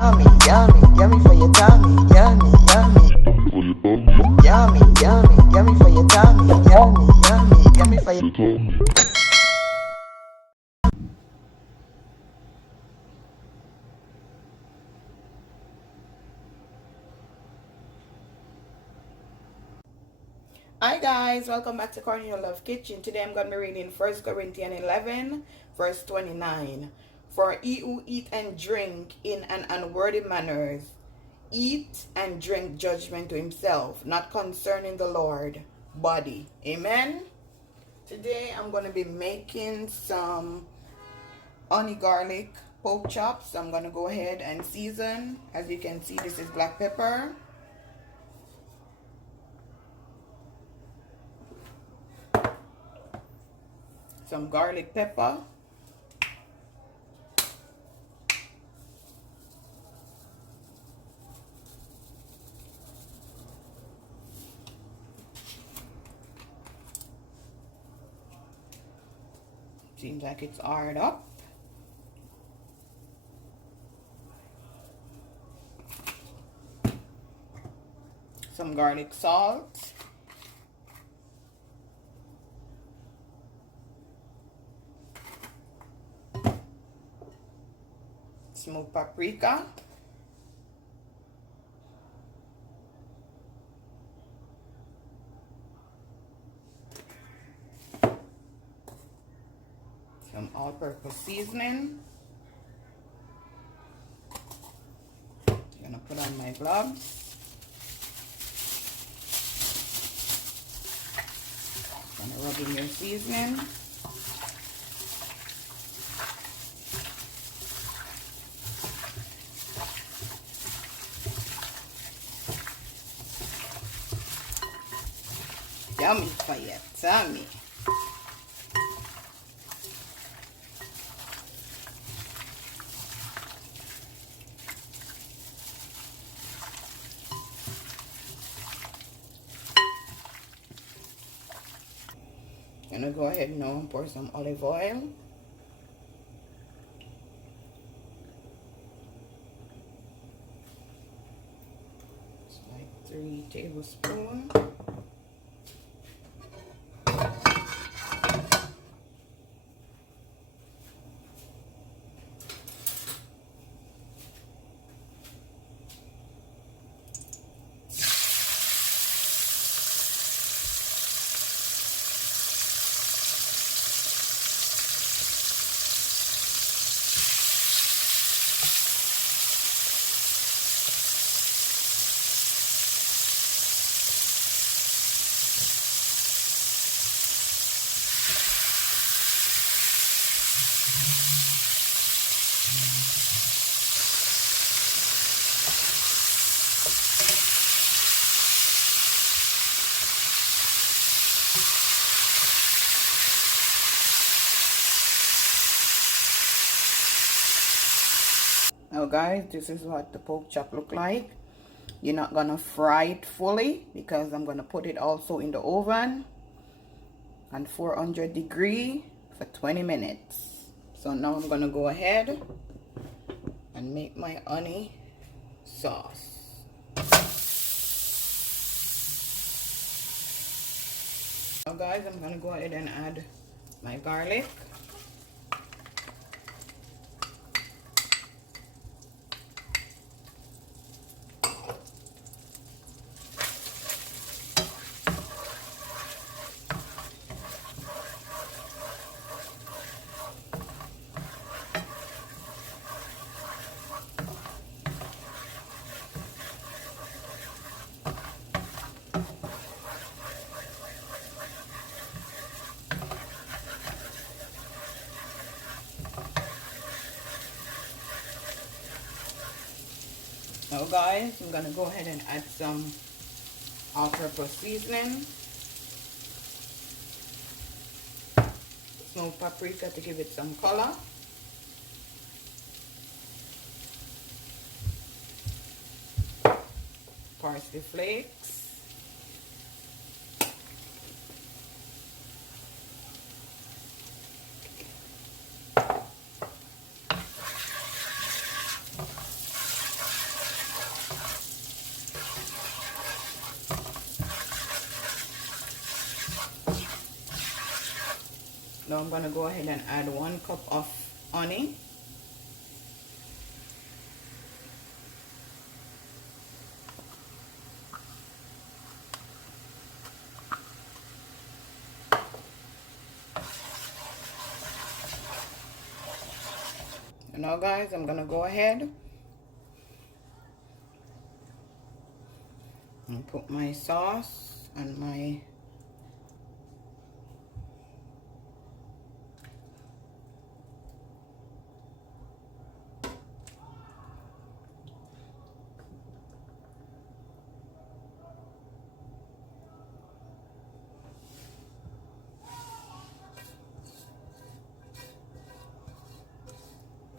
Yummy, yummy, yummy for your tummy. Yummy, yummy. Yummy, yummy, yummy for your tummy. Yummy, yummy, yummy for your tummy. Hi guys, welcome back to Cornelialovekitchen. Today I'm going to be reading 1 Corinthians 11 verse 29. For he who eat and drink in an unworthy manner, eat and drink judgment to himself, not concerning the Lord body. Amen. Today I'm going to be making some honey garlic pork chops. I'm going to go ahead and season. As you can see, this is black pepper, some garlic pepper, seems like it's hard up, some garlic salt, smoked paprika, some all-purpose seasoning. I'm gonna put on my gloves. Gonna rub in your seasoning. Yummy for your tummy. Gonna go ahead now and pour some olive oil. It's like 3 tablespoons. Now guys, this is what the pork chop look like. You're not gonna fry it fully because I'm gonna put it also in the oven on 400 degree for 20 minutes. So now I'm gonna go ahead and make my honey sauce. Now guys, I'm gonna go ahead and add my garlic. Now guys, I'm gonna go ahead and add some all-purpose seasoning, smoked paprika to give it some color, parsley flakes, Now I'm gonna go ahead and add 1 cup of honey. And now guys, I'm gonna go ahead and put my sauce and my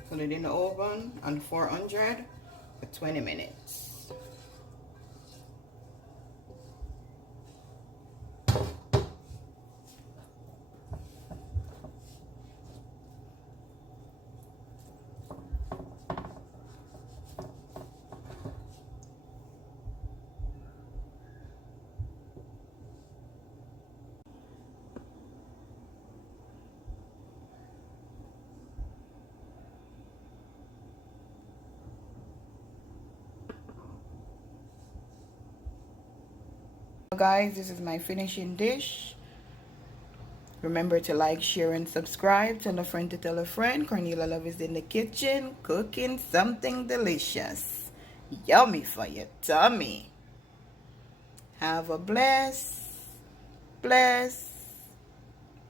put it in the oven on 400 for 20 minutes. Guys, this is my finishing dish. Remember to like, share, and subscribe. Tell a friend to tell a friend. Cornelia Love is in the kitchen cooking something delicious. Yummy for your tummy. Have a blessed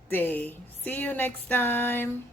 day. See you next time.